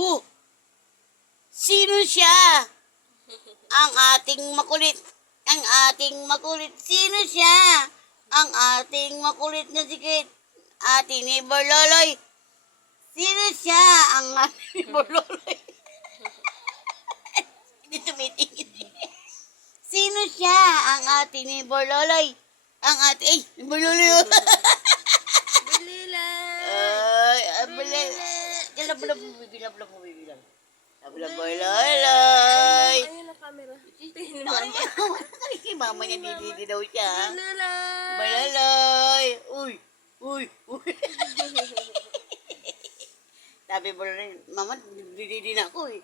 Oh, sino siya? Ang ating makulit. Ang ating makulit. Sino siya? Ang ating makulit na sikit. Ating ni Borloloy. Sino siya? Ang ating ni Borloloy. Hindi tumitingin. Sino siya? Ang ating ni Borloloy. Ang ating... Ay, Borloloy. Ay, bilal. Bilal mo, bibilang. Bilal, Borloloy. Ayun ang camera. Si mama niya didi daw siya. Bilal. Borloloy. Uy. Sabi Borloloy, mama, didi na ako eh.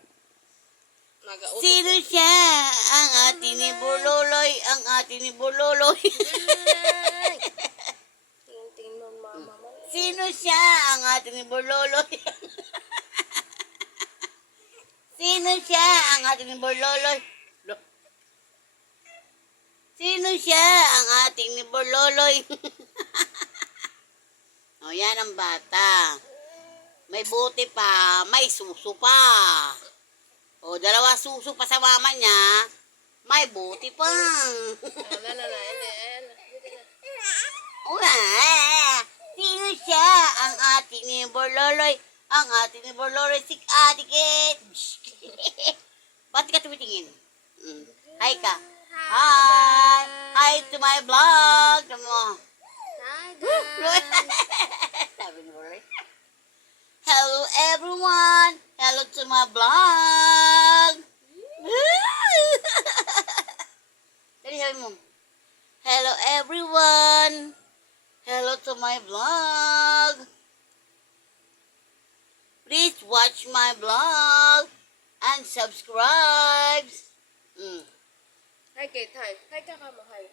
Sino siya? Ang ating ni Borloloy. Ang ating ni Borloloy. Tingin mo mama mo. Sino siya? Ang ating ni Borloloy. Sino siya? Ang ating ni Borloloy. Sino siya? Ang ating ni Borloloy. O, yan ang bata. May buti pa. May suso pa. O, 2 suso pa sa mama niya. May buti pa. Sino siya? Ang ating ni Borloloy. Ang ating ni Borloloy. Si Adikit. Ba't ka tumitingin? Hi ka. Hi. Hi to my vlog. Hi guys. Sabi ni Borloloy. Hello everyone. Hello to my vlog. Dali sabi mo. Hello everyone. Hello to my vlog. Please watch my vlog and subscribe. Hi Kate, hi. Hi ka mo, hi.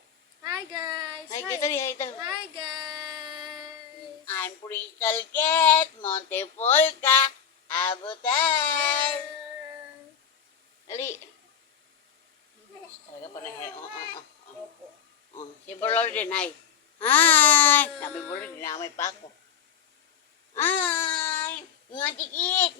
Hi guys. Hi, kita rin, hi. Hi guys. I'm Crystal Cat, Montepolca, Abutan. Dali. Talaga pa na, si Borloloy din, hi. Hi. Sabi Borloloy, dinamay pa ako. Hi. Nga tikit.